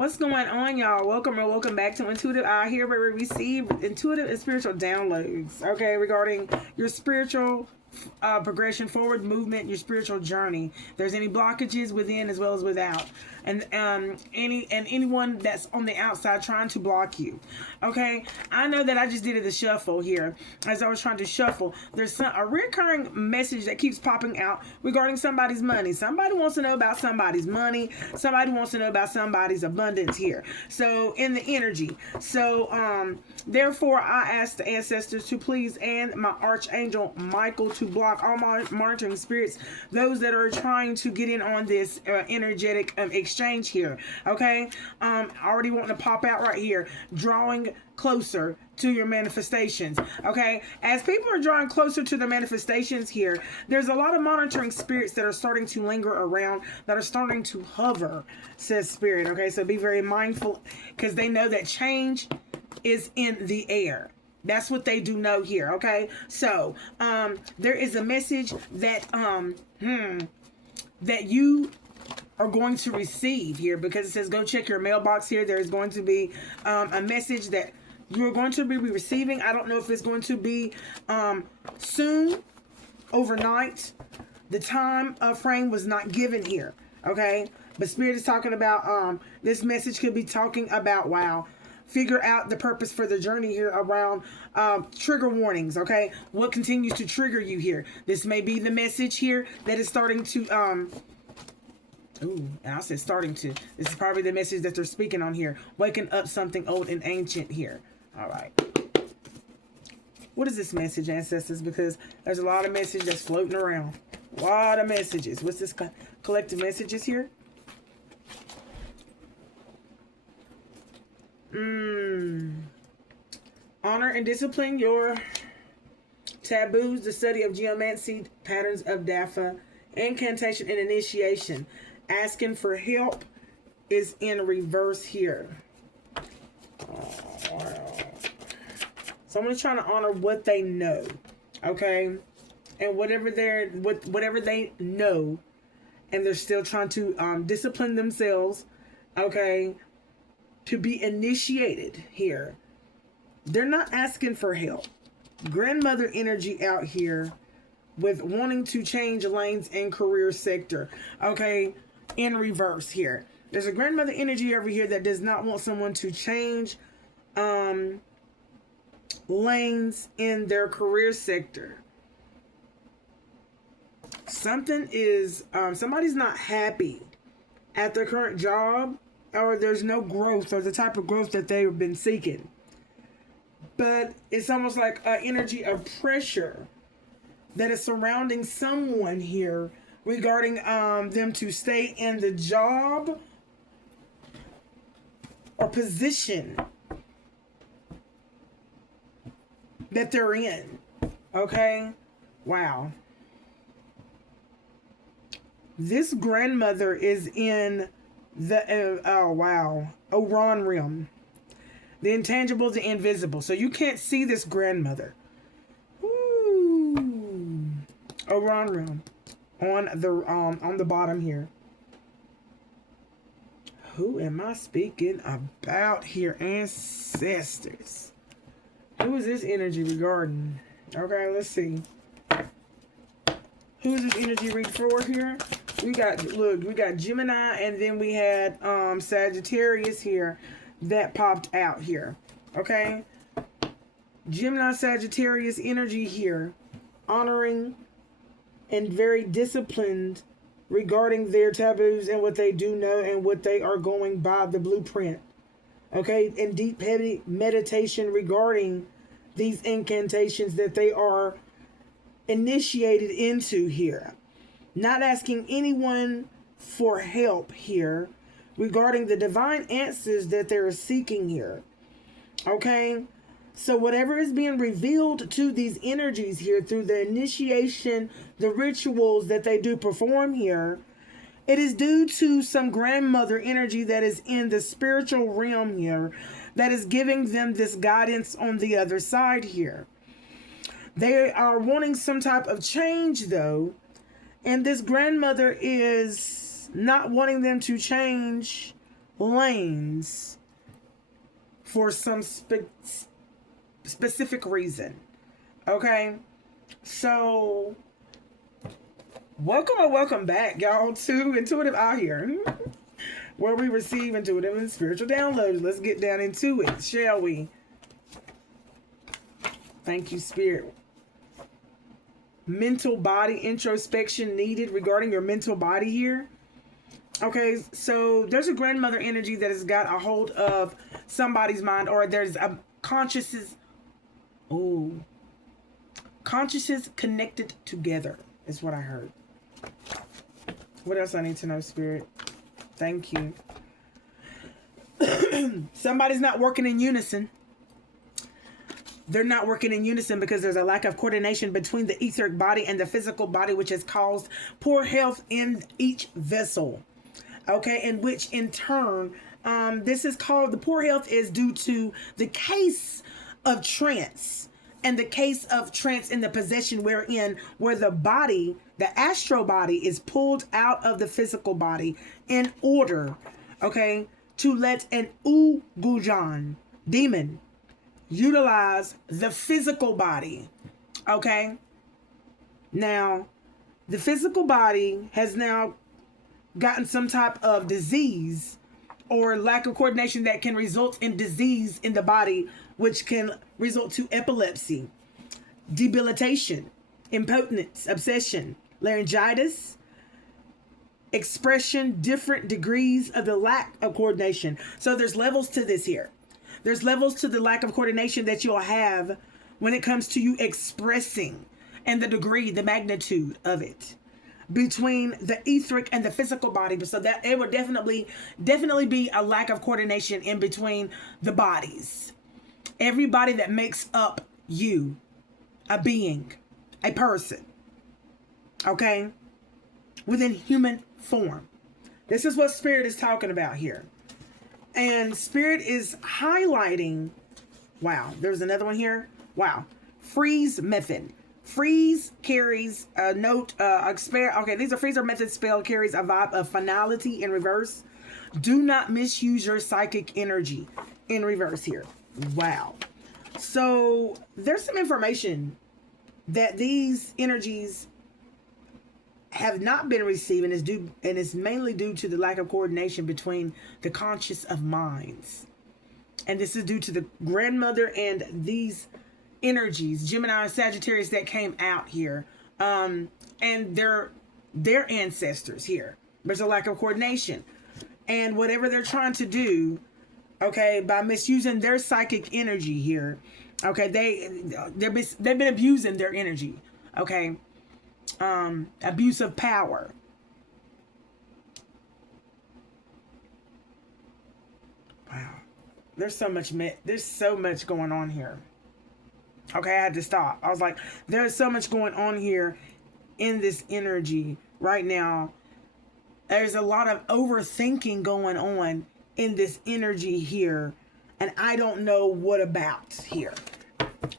What's going on, y'all? Welcome or welcome back to Intuitive Eye, here where we receive intuitive and spiritual downloads, okay, regarding your spiritual progression, forward movement, your spiritual journey. If there's any blockages within as well as without, and anyone that's on the outside trying to block you. Okay, I know that I just did the shuffle here as I was trying to shuffle. There's a recurring message that keeps popping out regarding somebody's money. Somebody wants to know about somebody's money. Somebody wants to know about somebody's abundance here. So in the energy. So therefore, I ask the ancestors to please, and my archangel Michael, to block all my monitoring spirits, those that are trying to get in on this energetic exchange here. Okay, already wanting to pop out right here, drawing closer to your manifestations. Okay, as people are drawing closer to the manifestations here, there's a lot of monitoring spirits that are starting to linger around, that are starting to hover, says spirit. Okay, so be very mindful, because they know that change is in the air. That's what they do know here. Okay, so there is a message that that you are going to receive here, because it says go check your mailbox here. There is going to be a message that you're going to be receiving. I don't know if it's going to be soon, overnight. The time frame was not given here. Okay, but spirit is talking about this message could be talking about, wow, figure out the purpose for the journey here around trigger warnings. Okay, what continues to trigger you here? This may be the message here that is starting to ooh, and I said starting to. This is probably the message that they're speaking on here. Waking up something old and ancient here. All right. What is this message, ancestors? Because there's a lot of message that's floating around. A lot of messages. What's this collective messages here? Honor and discipline your taboos, the study of geomancy, patterns of Dafa, incantation and initiation. Asking for help is in reverse here. Someone's trying to honor what they know, okay, and whatever they know, and they're still trying to discipline themselves, okay, to be initiated here. They're not asking for help. Grandmother energy out here with wanting to change lanes and career sector, okay, in reverse here. There's a grandmother energy over here that does not want someone to change lanes in their career sector. Something is somebody's not happy at their current job, or there's no growth, or the type of growth that they've been seeking. But it's almost like an energy of pressure that is surrounding someone here regarding them to stay in the job or position that they're in. Okay? Wow. This grandmother is in the, oh wow, Oran realm. The intangible, the invisible. So you can't see this grandmother. Ooh. Oran realm. On the bottom here. Who am I speaking about here, ancestors? Who is this energy regarding? Okay, let's see. Who is this energy read for here? We got Gemini, and then we had Sagittarius here that popped out here. Okay? Gemini, Sagittarius energy here, honoring and very disciplined regarding their taboos and what they do know and what they are going by the blueprint. Okay? And deep, heavy meditation regarding these incantations that they are initiated into here. Not asking anyone for help here regarding the divine answers that they're seeking here. Okay? So whatever is being revealed to these energies here through the initiation, the rituals that they do perform here, it is due to some grandmother energy that is in the spiritual realm here that is giving them this guidance on the other side here. They are wanting some type of change though, and this grandmother is not wanting them to change lanes for some specific reason. Okay? So, welcome back, y'all, to Intuitive Out Here, where we receive intuitive and spiritual downloads. Let's get down into it, shall we? Thank you, Spirit. Mental body introspection needed regarding your mental body here. Okay, so there's a grandmother energy that has got a hold of somebody's mind, or there's a consciousness connected together is what I heard. What else I need to know, Spirit? Thank you. Somebody's not working in unison. They're not working in unison because there's a lack of coordination between the etheric body and the physical body, which has caused poor health in each vessel. Okay, and which in turn, this is called, the poor health is due to the case of trance. And the case of trance in the possession wherein, where the body, the astral body, is pulled out of the physical body in order, okay, to let an Ugujan demon utilize the physical body. Okay, now the physical body has now gotten some type of disease or lack of coordination that can result in disease in the body, which can result to epilepsy, debilitation, impotence, obsession, laryngitis, expression, different degrees of the lack of coordination. So there's levels to this here. There's levels to the lack of coordination that you'll have when it comes to you expressing, and the degree, the magnitude of it between the etheric and the physical body. So that it would definitely be a lack of coordination in between the bodies. Everybody that makes up you, a being, a person, okay, within human form. This is what Spirit is talking about here. And Spirit is highlighting, wow, there's another one here. Wow. Freeze method. Freeze carries a note, okay, these are freezer method spell carries a vibe of finality in reverse. Do not misuse your psychic energy in reverse here. Wow. So there's some information that these energies have not been receiving is due, and it's mainly due to the lack of coordination between the conscious of minds. And this is due to the grandmother and these energies, Gemini and Sagittarius, that came out here, and their ancestors here. There's a lack of coordination, and whatever they're trying to do, okay, by misusing their psychic energy here, okay, they've been abusing their energy, okay, abuse of power. Wow, there's so much going on here. Okay, I had to stop. I was like, there's so much going on here in this energy right now. There's a lot of overthinking going on in this energy here, and I don't know what about here.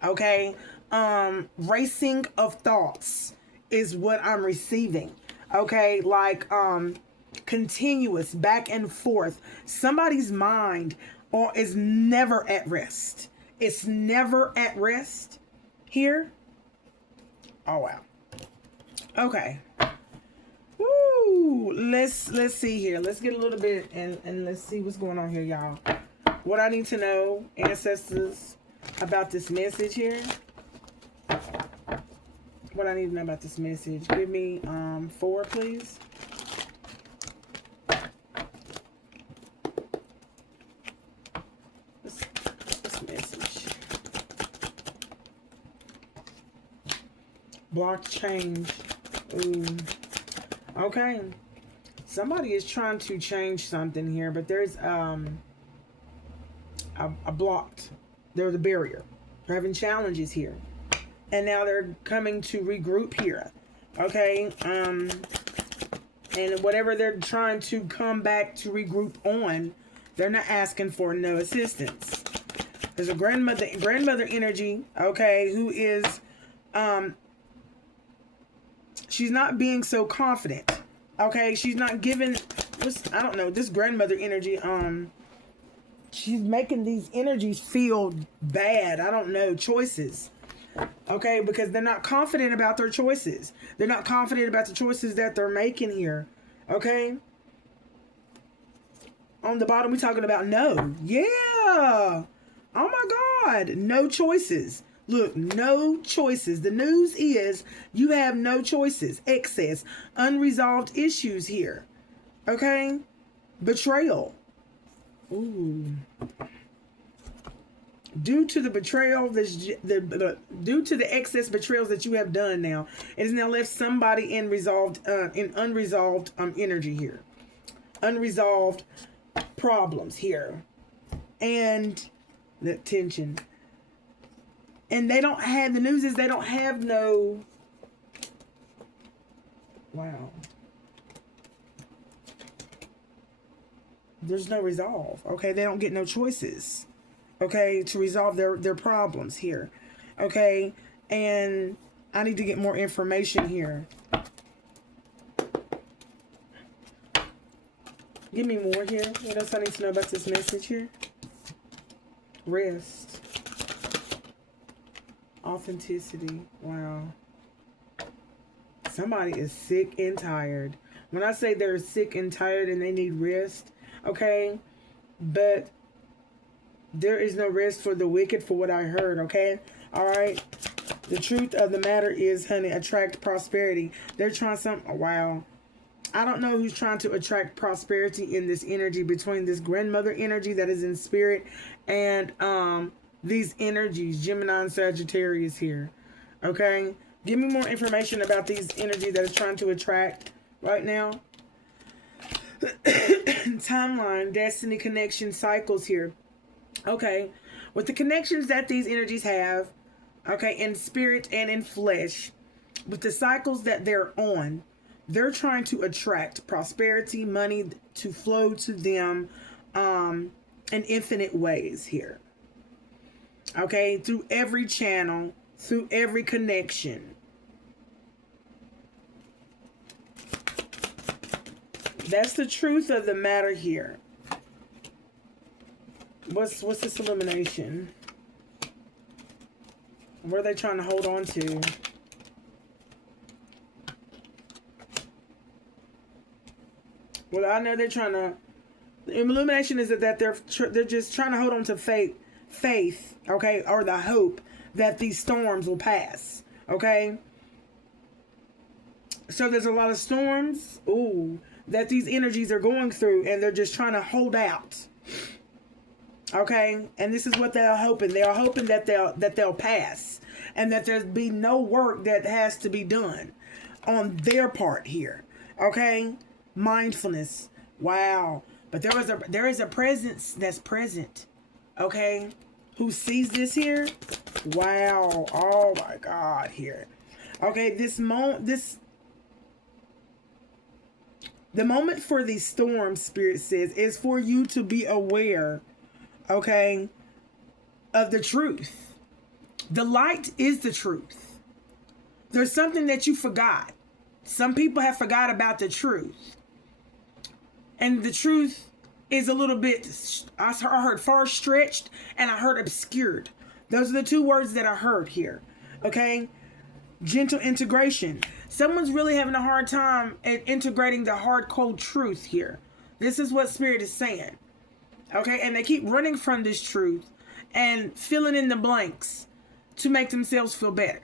Okay, racing of thoughts is what I'm receiving. Okay, like continuous back and forth. Somebody's mind is never at rest. It's never at rest here. Oh wow. Okay. Woo. Let's see here. Let's get a little bit and let's see what's going on here, y'all. What I need to know, ancestors, about this message here. What I need to know about this message. Give me 4, please. This message. Blocked change. Ooh. Okay. Somebody is trying to change something here, but there's a blocked. There's a barrier. They're having challenges here. And now they're coming to regroup here. Okay. And whatever they're trying to come back to regroup on, they're not asking for no assistance. There's a grandmother energy, okay, who is she's not being so confident. Okay, she's not giving I don't know, this grandmother energy, she's making these energies feel bad. I don't know, choices. Okay, because they're not confident about their choices. They're not confident about the choices that they're making here. Okay? On the bottom, we're talking about no. Yeah. Oh my God. No choices. Look, no choices. The news is you have no choices. Excess. Unresolved issues here. Okay? Betrayal. Ooh. Due to the betrayal, due to the excess betrayals that you have done now, it has now left somebody in unresolved energy here. Unresolved problems here. And the tension. And they don't have, the news is they don't have no, wow. There's no resolve. Okay, they don't get no choices. Okay, to resolve their problems here. Okay, and I need to get more information here. Give me more here. What else I need to know about this message here? Rest. Authenticity. Wow. Somebody is sick and tired. When I say they're sick and tired and they need rest, okay, but there is no rest for the wicked, for what I heard, okay? All right? The truth of the matter is, honey, attract prosperity. They're trying something. Wow. I don't know who's trying to attract prosperity in this energy between this grandmother energy that is in spirit and these energies, Gemini and Sagittarius here. Okay? Give me more information about these energies that is trying to attract right now. Timeline, destiny, connection, cycles here. Okay, with the connections that these energies have, okay, in spirit and in flesh, with the cycles that they're on, they're trying to attract prosperity, money to flow to them in infinite ways here. Okay, through every channel, through every connection. That's the truth of the matter here. What's this illumination? What are they trying to hold on to? Well, I know they're trying to. The illumination is that they're just trying to hold on to faith, okay, or the hope that these storms will pass, okay. So there's a lot of storms, that these energies are going through, and they're just trying to hold out. Okay, and this is what they're hoping. They are hoping that they'll pass, and that there'll be no work that has to be done on their part here. Okay, mindfulness. Wow, but there is a presence that's present. Okay, who sees this here? Wow. Oh my God, here. Okay, the moment for these storms, Spirit says, is for you to be aware, okay, of the truth. The light is the truth. There's something that you forgot. Some people have forgot about the truth. And the truth is a little bit, I heard far stretched and I heard obscured. Those are the two words that I heard here. Okay? Gentle integration. Someone's really having a hard time at integrating the hard, cold truth here. This is what Spirit is saying. Okay? And they keep running from this truth and filling in the blanks to make themselves feel better.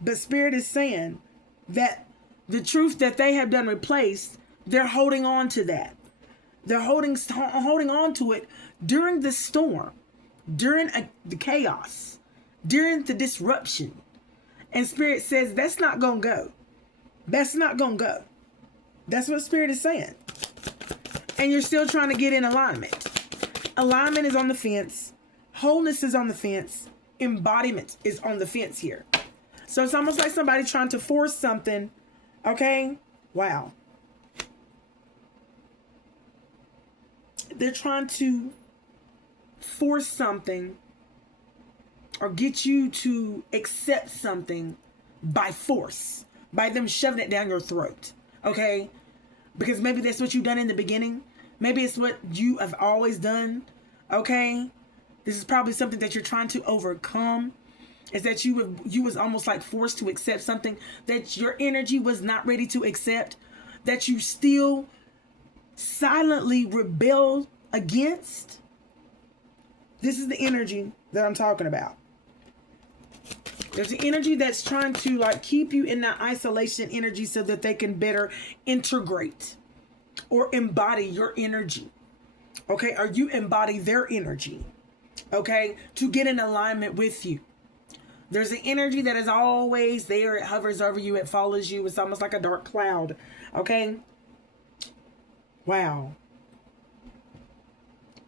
But Spirit is saying that the truth that they have done replaced, they're holding on to that. They're holding on to it during the storm, during the chaos, during the disruption. And Spirit says, that's not going to go. That's not going to go. That's what Spirit is saying. And you're still trying to get in alignment. Alignment is on the fence. Wholeness is on the fence. Embodiment is on the fence here. So it's almost like somebody trying to force something. Okay? Wow. They're trying to force something or get you to accept something by force, by them shoving it down your throat. Okay? Because maybe that's what you've done in the beginning. Maybe it's what you have always done. Okay? This is probably something that you're trying to overcome. Is that you was almost like forced to accept something that your energy was not ready to accept. That you still silently rebelled against. This is the energy that I'm talking about. There's an energy that's trying to like keep you in that isolation energy so that they can better integrate or embody your energy. Okay, or you embody their energy. Okay, to get in alignment with you. There's an energy that is always there. It hovers over you. It follows you. It's almost like a dark cloud. Okay. Wow.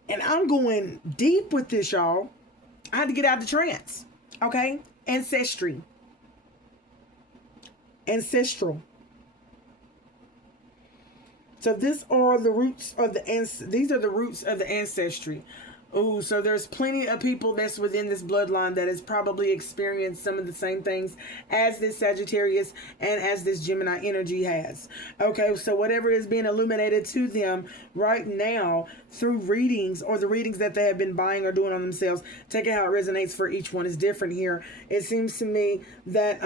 And I'm going deep with this, y'all. I had to get out of the trance. Okay. Ancestral. So these are the roots of the ancestry. Oh, so there's plenty of people that's within this bloodline that has probably experienced some of the same things as this Sagittarius and as this Gemini energy has. Okay, so whatever is being illuminated to them right now through readings or the readings that they have been buying or doing on themselves, take it how it resonates for each one is different here. It seems to me that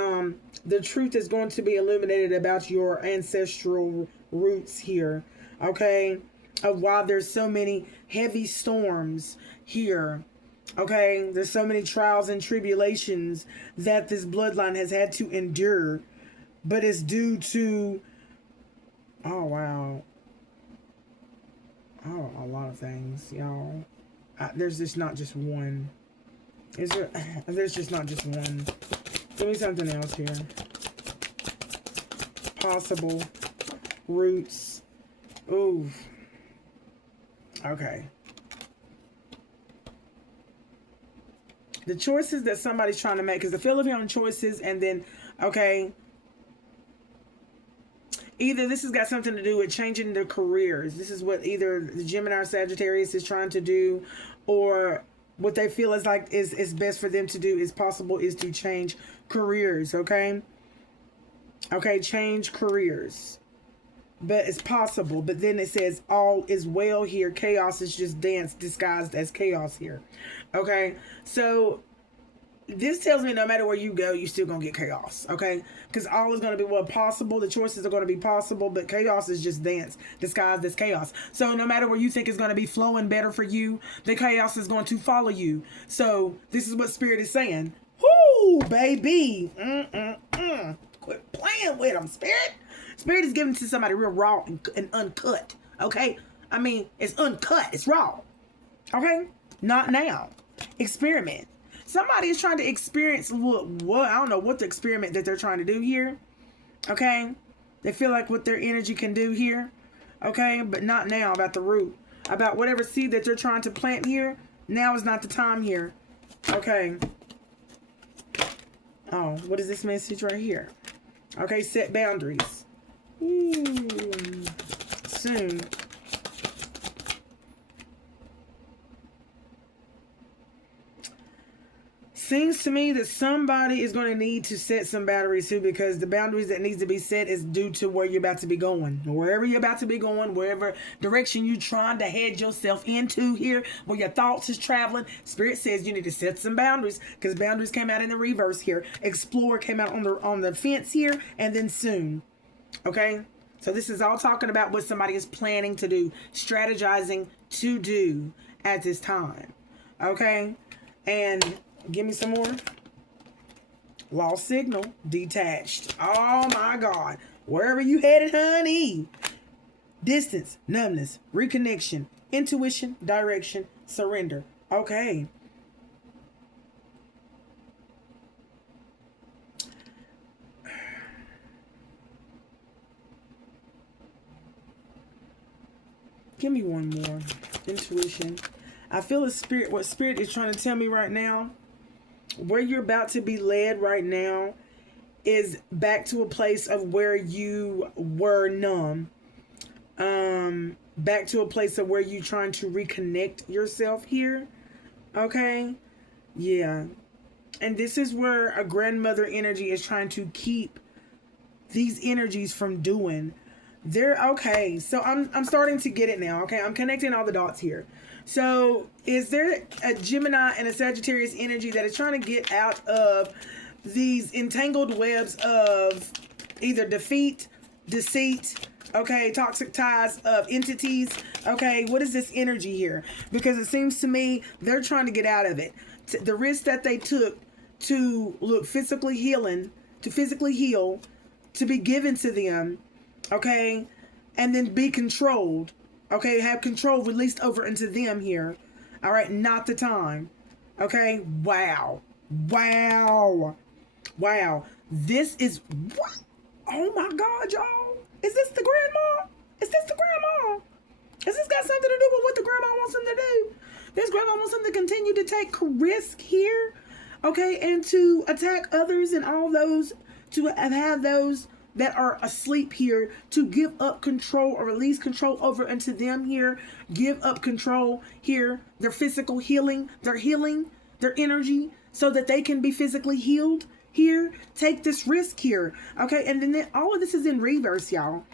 the truth is going to be illuminated about your ancestral roots here. Okay. Of why there's so many heavy storms here. Okay, there's so many trials and tribulations that this bloodline has had to endure, but it's due to a lot of things, y'all. There's just not just one. There's just not just one. Give me something else here. Possible roots. Ooh. Okay. The choices that somebody's trying to make, because the feel of on choices, and then, okay, either this has got something to do with changing their careers. This is what either the Gemini or Sagittarius is trying to do, or what they feel is like is best for them to do is possible is to change careers, okay? Okay, change careers. But it's possible. But then it says all is well here. Chaos is just dance disguised as chaos here. Okay. So this tells me no matter where you go, you're still going to get chaos. Okay. Because all is going to be possible. The choices are going to be possible. But chaos is just dance disguised as chaos. So no matter where you think is going to be flowing better for you, the chaos is going to follow you. So this is what Spirit is saying. Whoo, baby. Quit playing with them, Spirit. Spirit is given to somebody real raw and uncut. Okay? I mean, it's uncut. It's raw. Okay? Not now. Experiment. Somebody is trying to experience what I don't know what the experiment that they're trying to do here. Okay? They feel like what their energy can do here. Okay? But not now about the root. About whatever seed that they're trying to plant here. Now is not the time here. Okay? Oh, what is this message right here? Okay, set boundaries. Soon. Seems to me that somebody is going to need to set some boundaries too, because the boundaries that needs to be set is due to where you're about to be going. Wherever you're about to be going, wherever direction you're trying to head yourself into here, where your thoughts is traveling, Spirit says you need to set some boundaries, because boundaries came out in the reverse here. Explore came out on the fence here, and then soon. Okay? So this is all talking about what somebody is planning to do, strategizing to do at this time. Okay? And give me some more. Lost signal. Detached. Oh my God. Wherever you headed, honey. Distance. Numbness. Reconnection. Intuition. Direction. Surrender. Okay. Give me one more. Intuition. I feel the Spirit, what Spirit is trying to tell me right now, where you're about to be led right now is back to a place of where you were numb. Back to a place of where you're trying to reconnect yourself here. Okay? Yeah. And this is where a grandmother energy is trying to keep these energies from doing. They're okay. So I'm starting to get it now. Okay, I'm connecting all the dots here. So is there a Gemini and a Sagittarius energy that is trying to get out of these entangled webs of either defeat, deceit, okay, toxic ties of entities? Okay, what is this energy here? Because it seems to me they're trying to get out of it. The risk that they took to look physically healing, to physically heal, to be given to them, okay, and then be controlled, okay, have control released over into them here. All right, not the time. Okay, wow, wow. This is what? Oh my God, y'all! Is this the grandma? Is this the grandma? Has this got something to do with what the grandma wants them to do? This grandma wants them to continue to take risk here, okay, and to attack others and all those, to have those that are asleep here, to give up control or release control over into them here, give up control here, their physical healing, their energy, so that they can be physically healed here. Take this risk here, okay? And then all of this is in reverse, y'all.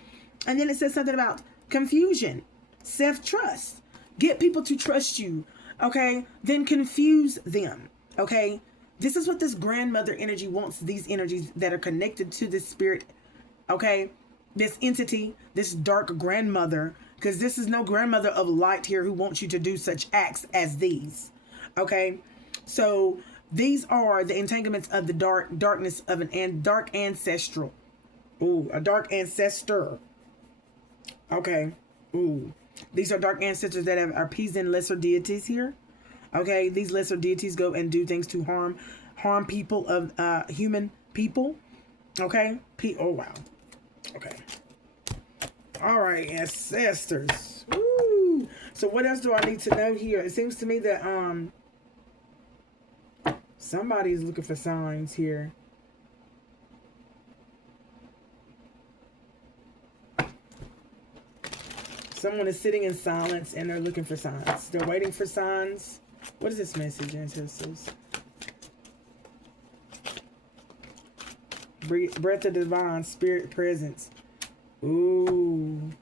And then it says something about confusion, self-trust. Get people to trust you, okay? Then confuse them, okay? This is what this grandmother energy wants, these energies that are connected to this spirit, okay? This entity, this dark grandmother, because this is no grandmother of light here who wants you to do such acts as these, okay? So these are the entanglements of the darkness of dark ancestral. Ooh, a dark ancestor. Okay. Ooh. These are dark ancestors that are appeasing lesser deities here. Okay. These lesser deities go and do things to harm people of human people. Okay. Oh wow. Okay. All right, ancestors. Woo. So what else do I need to know here? It seems to me that somebody's looking for signs here. Someone is sitting in silence and they're looking for signs. They're waiting for signs. What is this message, ancestors? Breath of divine, spirit presence. Ooh.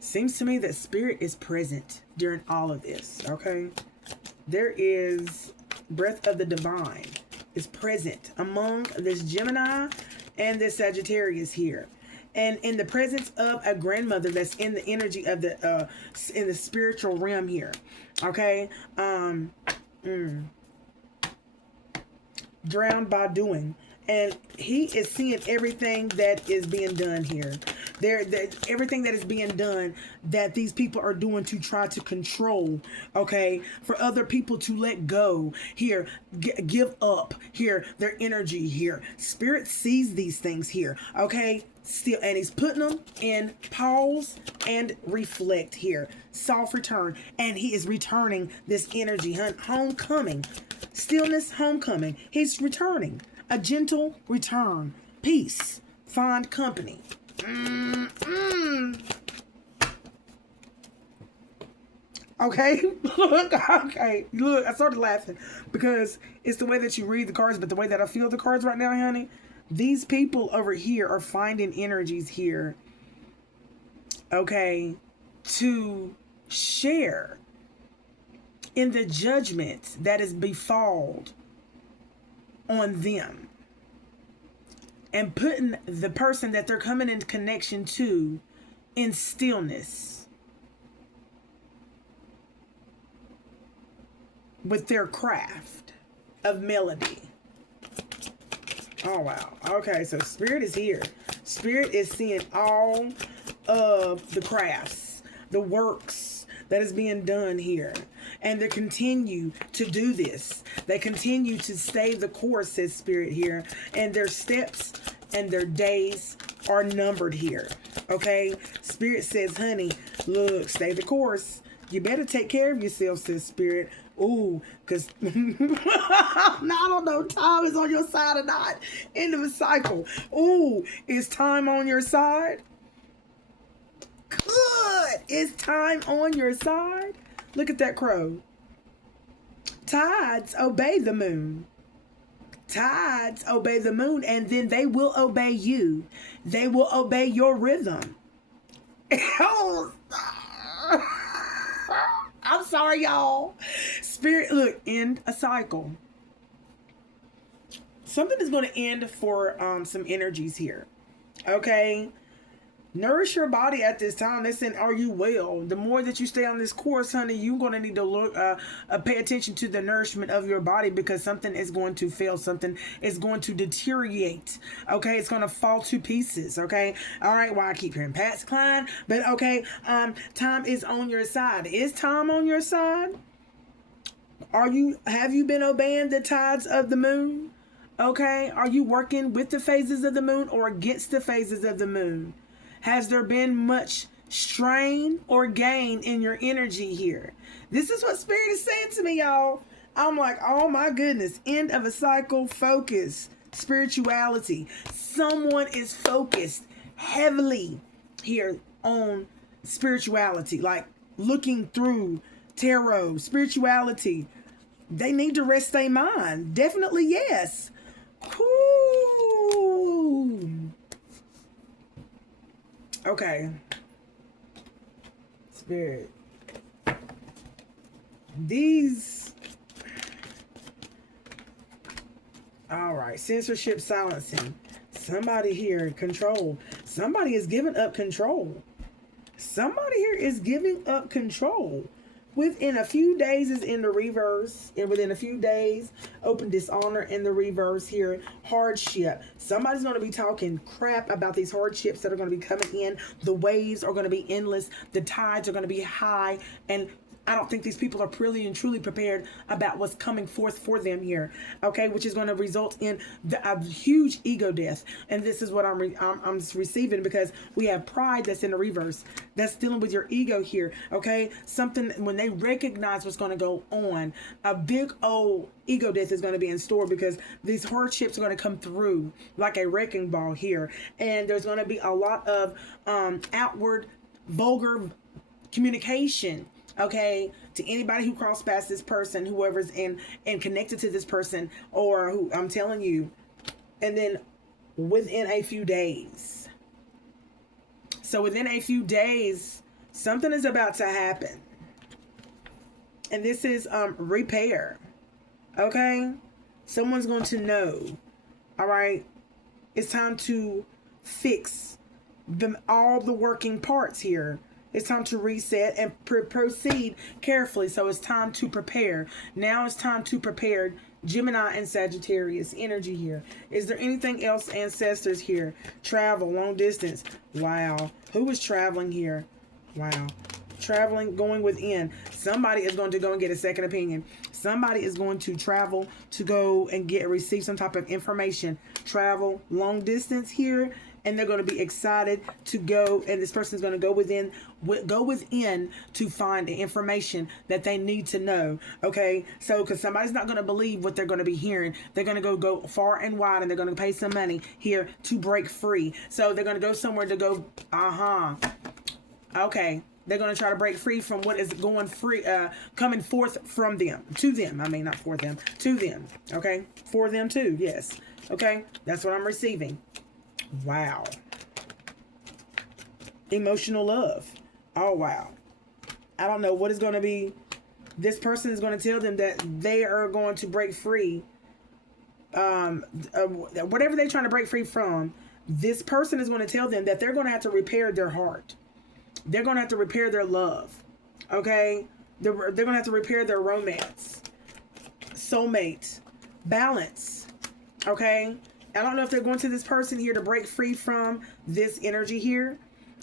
Seems to me that spirit is present during all of this, okay? There is breath of the divine is present among this Gemini and this Sagittarius here. And in the presence of a grandmother that's in the energy of the in the spiritual realm here, okay, drowned by doing, and he is seeing everything that is being done here. Everything that is being done that these people are doing to try to control, okay, for other people to let go here, give up here, their energy here. Spirit sees these things here, okay, still, and he's putting them in pause and reflect here. Soft return, and he is returning this energy, homecoming, stillness, homecoming. He's returning a gentle return, peace, find company. Okay, look, I started laughing because it's the way that you read the cards, but the way that I feel the cards right now, honey, these people over here are finding energies here, okay, to share in the judgment that is befalled on them. And putting the person that they're coming in connection to in stillness with their craft of melody. Oh, wow. Okay, so Spirit is here. Spirit is seeing all of the crafts, the works that is being done here. And they continue to do this. They continue to stay the course, says Spirit here. And their steps and their days are numbered here. Okay? Spirit says, honey, look, stay the course. You better take care of yourself, says Spirit. Ooh, because I don't know, time is on your side or not. End of a cycle. Ooh, is time on your side? Good. Is time on your side? Look at that crow. Tides obey the moon. Tides obey the moon, and then they will obey you. They will obey your rhythm. Oh, I'm sorry, y'all. Spirit, look, end a cycle. Something is going to end for some energies here. Okay, nourish your body at this time. Listen, are you well? The more that you stay on this course, honey, you're going to need to look, pay attention to the nourishment of your body, because something is going to fail. Something is going to deteriorate. Okay, it's going to fall to pieces. Okay, all right. Well, I keep hearing Pat's Klein, but okay. Time is on your side. Is time on your side? Have you been obeying the tides of the moon? Okay, are you working with the phases of the moon or against the phases of the moon? Has there been much strain or gain in your energy here? This is what Spirit is saying to me, y'all. I'm like, oh my goodness. End of a cycle, focus, spirituality. Someone is focused heavily here on spirituality, like looking through tarot, spirituality. They need to rest their mind. Definitely, yes. Ooh. Okay. Spirit. These. All right. Censorship, silencing. Somebody here, control. Somebody is giving up control. Somebody here is giving up control. Within a few days is in the reverse. And within a few days, open dishonor in the reverse here. Hardship. Somebody's going to be talking crap about these hardships that are going to be coming in. The waves are going to be endless. The tides are going to be high. And I don't think these people are really and truly prepared about what's coming forth for them here. Okay, which is going to result in a huge ego death. And this is what I'm receiving, because we have pride that's in the reverse. That's dealing with your ego here. Okay, something when they recognize what's going to go on, a big old ego death is going to be in store, because these hardships are going to come through like a wrecking ball here. And there's going to be a lot of outward vulgar communication. Okay, to anybody who crossed past this person, whoever's in and connected to this person, or who I'm telling you, and then within a few days. So within a few days, something is about to happen. And this is repair. Okay? Someone's going to know. All right? It's time to fix all the working parts here. It's time to reset and proceed carefully. So it's time to prepare. Now it's time to prepare. Gemini and Sagittarius energy here. Is there anything else, ancestors here? Travel, long distance. Wow. Who is traveling here? Wow. Traveling, going within. Somebody is going to go and get a second opinion. Somebody is going to travel to go and receive some type of information. Travel, long distance here. And they're going to be excited to go, and this person is going to go within to find the information that they need to know. Okay, so because somebody's not going to believe what they're going to be hearing, they're going to go far and wide, and they're going to pay some money here to break free. So they're going to go somewhere to go. Okay, they're going to try to break free from what is going free, coming forth from them to them. I mean, not for them, to them. Okay, for them too. Yes. Okay, that's what I'm receiving. Wow. Emotional love. Oh, wow. I don't know what is going to be. This person is going to tell them that they are going to break free. Whatever they're trying to break free from, this person is going to tell them that they're going to have to repair their heart. They're going to have to repair their love. Okay? They're going to have to repair their romance. Soulmate. Balance. Okay? I don't know if they're going to this person here to break free from this energy here.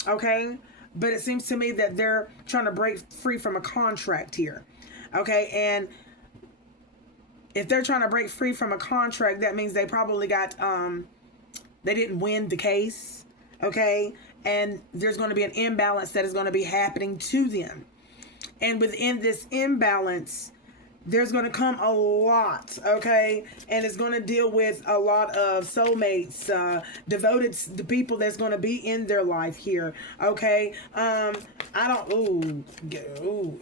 Okay? But it seems to me that they're trying to break free from a contract here. Okay? And if they're trying to break free from a contract, that means they probably got, they didn't win the case. Okay? And there's going to be an imbalance that is going to be happening to them. And within this imbalance, there's going to come a lot, okay? And it's going to deal with a lot of soulmates, devoted the people that's going to be in their life here, okay?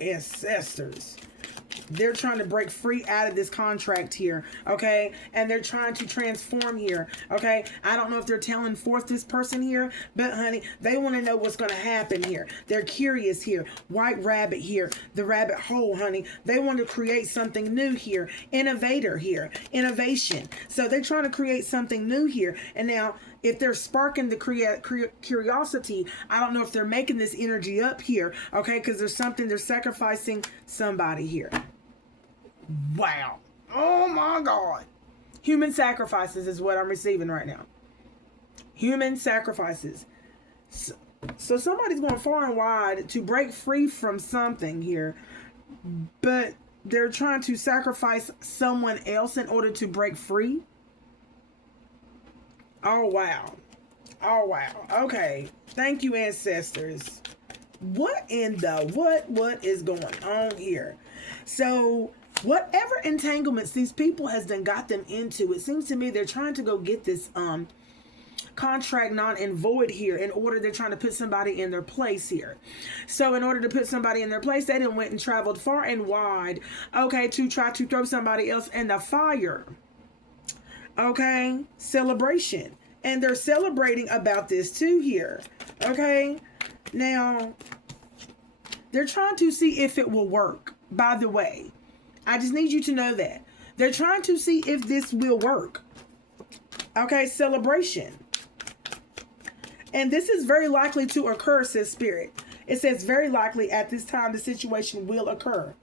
Ancestors. They're trying to break free out of this contract here, okay? And they're trying to transform here, okay? I don't know if they're telling forth this person here, but honey, they want to know what's going to happen here. They're curious here. White rabbit here, the rabbit hole, honey. They want to create something new here. Innovator here, innovation. So they're trying to create something new here. And now, if they're sparking the curiosity, I don't know if they're making this energy up here, okay? Because there's something, they're sacrificing somebody here. Wow. Oh my God. Human sacrifices is what I'm receiving right now. Human sacrifices. So somebody's going far and wide to break free from something here, but they're trying to sacrifice someone else in order to break free. Oh, wow. Oh, wow. Okay. Thank you, ancestors. What in the, what is going on here? So, whatever entanglements these people has done got them into, it seems to me they're trying to go get this, contract non and void here in order they're trying to put somebody in their place here. So in order to put somebody in their place, they done went and traveled far and wide, okay, to try to throw somebody else in the fire. Okay, celebration. And they're celebrating about this too here. Okay, now they're trying to see if it will work. By the way, I just need you to know that they're trying to see if this will work. Okay, celebration. And this is very likely to occur, says Spirit. It says very likely at this time the situation will occur.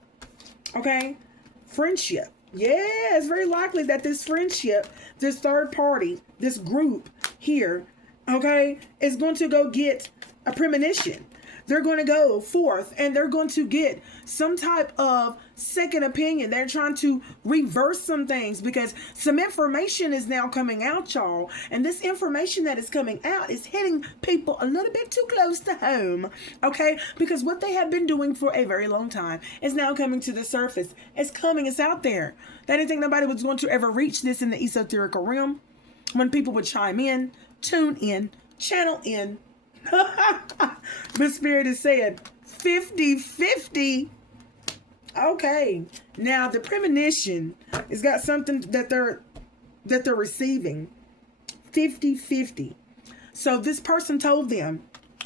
Okay, friendship. Yeah, it's very likely that this friendship, this third party, this group here, okay, is going to go get a premonition. They're going to go forth and they're going to get some type of second opinion. They're trying to reverse some things because some information is now coming out, y'all. And this information that is coming out is hitting people a little bit too close to home, okay? Because what they have been doing for a very long time is now coming to the surface. It's coming, it's out there. They didn't think nobody was going to ever reach this in the esoterical realm. When people would chime in, tune in, channel in. The Spirit is saying 50-50. Okay, now the premonition has got something that they're receiving 50-50. So this person told them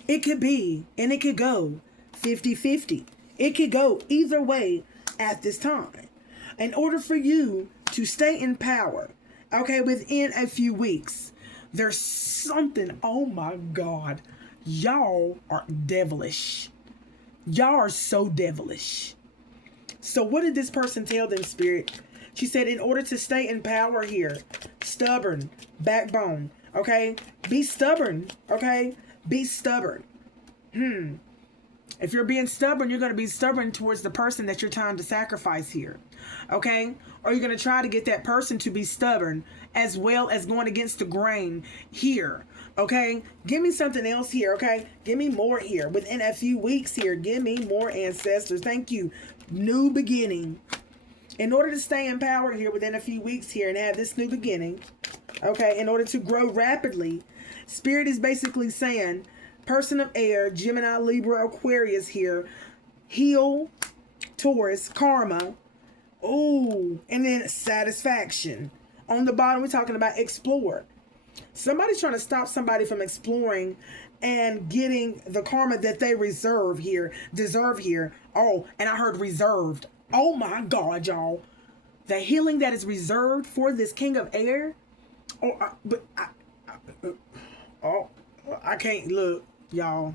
it could be and it could go 50-50. It could go either way at this time. In order for you to stay in power, okay, within a few weeks, there's something, oh my God, y'all are devilish. Y'all are so devilish. So what did this person tell them, Spirit? She said, in order to stay in power here, stubborn, backbone, okay? Be stubborn, okay? Be stubborn. If you're being stubborn, you're going to be stubborn towards the person that you're trying to sacrifice here, okay? Or you're going to try to get that person to be stubborn as well as going against the grain here, okay? Give me something else here, okay? Give me more here. Within a few weeks here, give me more, ancestors. Thank you. New beginning. In order to stay in power here within a few weeks here and have this new beginning, okay, in order to grow rapidly, Spirit is basically saying, person of air, Gemini, Libra, Aquarius here, heal, Taurus, karma, ooh, and then satisfaction. On the bottom, we're talking about explore. Somebody's trying to stop somebody from exploring and getting the karma that they deserve here. Oh, and I heard reserved. Oh my God, y'all. The healing that is reserved for this king of air. I can't look, y'all.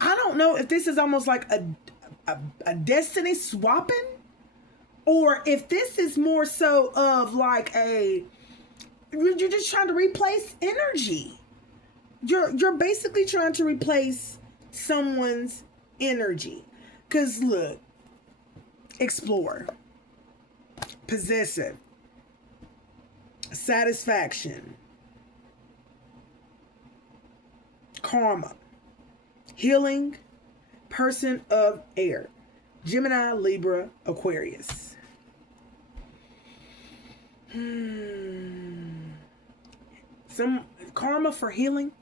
I don't know if this is almost like a destiny swapping, or if this is more so of like you're just trying to replace energy. You're basically trying to replace someone's energy. Because look, explore, possessive, satisfaction, karma, healing, person of air, Gemini, Libra, Aquarius. Some karma for healing.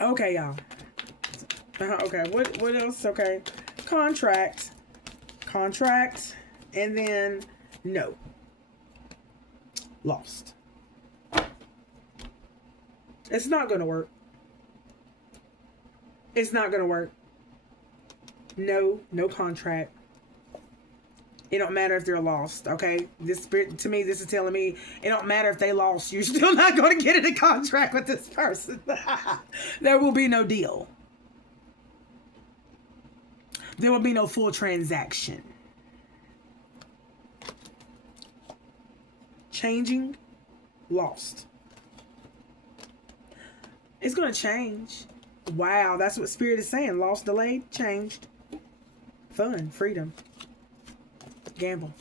Okay, y'all. Okay, what else? Okay, contract, and then no, lost. It's not gonna work. It's not gonna work. No, no contract. It don't matter if they're lost, okay? This spirit, to me, this is telling me it don't matter if they lost. You're still not going to get in a contract with this person. There will be no deal. There will be no full transaction. Changing, lost. It's going to change. Wow, that's what Spirit is saying. Lost, delayed, changed. Fun, freedom. Gamble.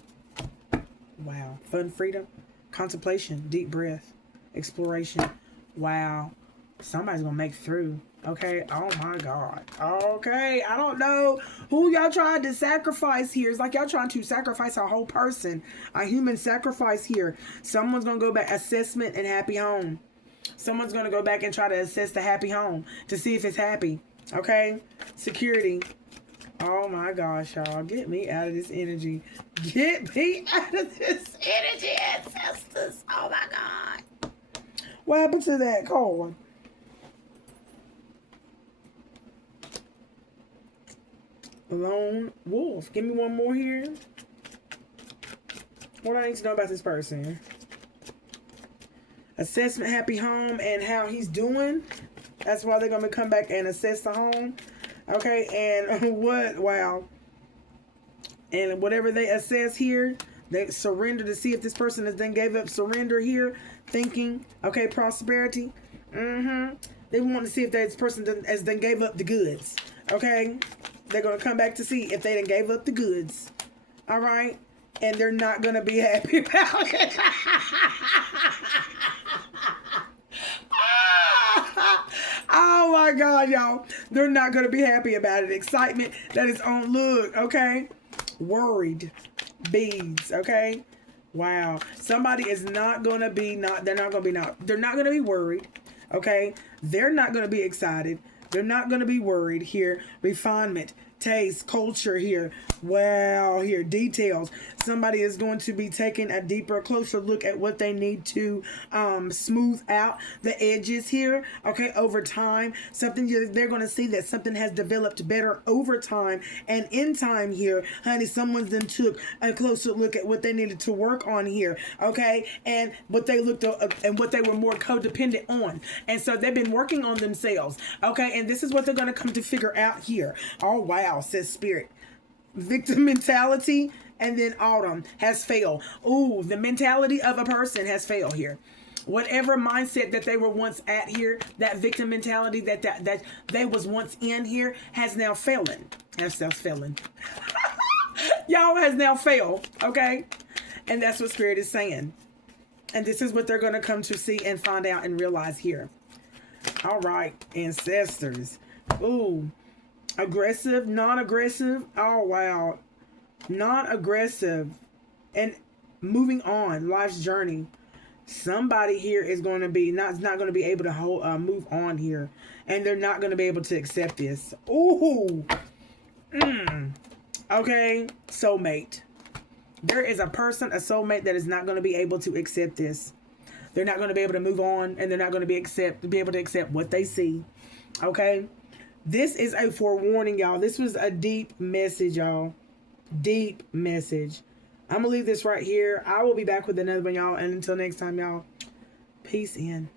Wow. Fun, freedom, contemplation, deep breath, exploration. Wow. Somebody's gonna make through. Okay. Oh my God. Okay. I don't know who y'all trying to sacrifice here. It's like y'all trying to sacrifice a whole person, a human sacrifice here. Someone's gonna go back, assessment and happy home. Someone's gonna go back and try to assess the happy home to see if it's happy. Okay. Security. Oh my gosh, y'all. Get me out of this energy. Get me out of this energy, ancestors. Oh my God. What happened to that card? Lone wolf. Give me one more here. What do I need to know about this person? Assessment, happy home, and how he's doing. That's why they're going to come back and assess the home. Okay, and what? Wow. And whatever they assess here, they surrender to see if this person has then gave up surrender here, thinking, okay, prosperity. They want to see if this person has then gave up the goods. Okay, they're going to come back to see if they then gave up the goods. All right, and they're not going to be happy about it. Oh my God, y'all. They're not going to be happy about it. Excitement that is on look, okay? Worried. Beads, okay? Wow. Somebody is not going to be they're not going to be worried, okay? They're not going to be excited. They're not going to be worried here. Refinement, taste, culture here. Wow, here, details. Somebody is going to be taking a deeper, closer look at what they need to smooth out the edges here, okay, over time. Something they're going to see that something has developed better over time, and in time here, honey, someone's then took a closer look at what they needed to work on here, okay, and what they looked at, and what they were more codependent on, and so they've been working on themselves, okay, and this is what they're going to come to figure out here. Oh wow, says Spirit. Victim mentality, and then autumn has failed. Ooh, the mentality of a person has failed here. Whatever mindset that they were once at here, that victim mentality that they was once in here has now failing. Y'all has now failed, okay? And that's what Spirit is saying. And this is what they're going to come to see and find out and realize here. All right, ancestors. Ooh. Aggressive, non-aggressive. Oh, wow. Non-aggressive. And moving on, life's journey. Somebody here is going to be not going to be able to move on here. And they're not going to be able to accept this. Ooh. Okay. Soulmate. There is a person, a soulmate, that is not going to be able to accept this. They're not going to be able to move on. And they're not going to be able to accept what they see. Okay. This is a forewarning, y'all. This was a deep message, y'all. Deep message. I'm going to leave this right here. I will be back with another one, y'all. And until next time, y'all, peace in.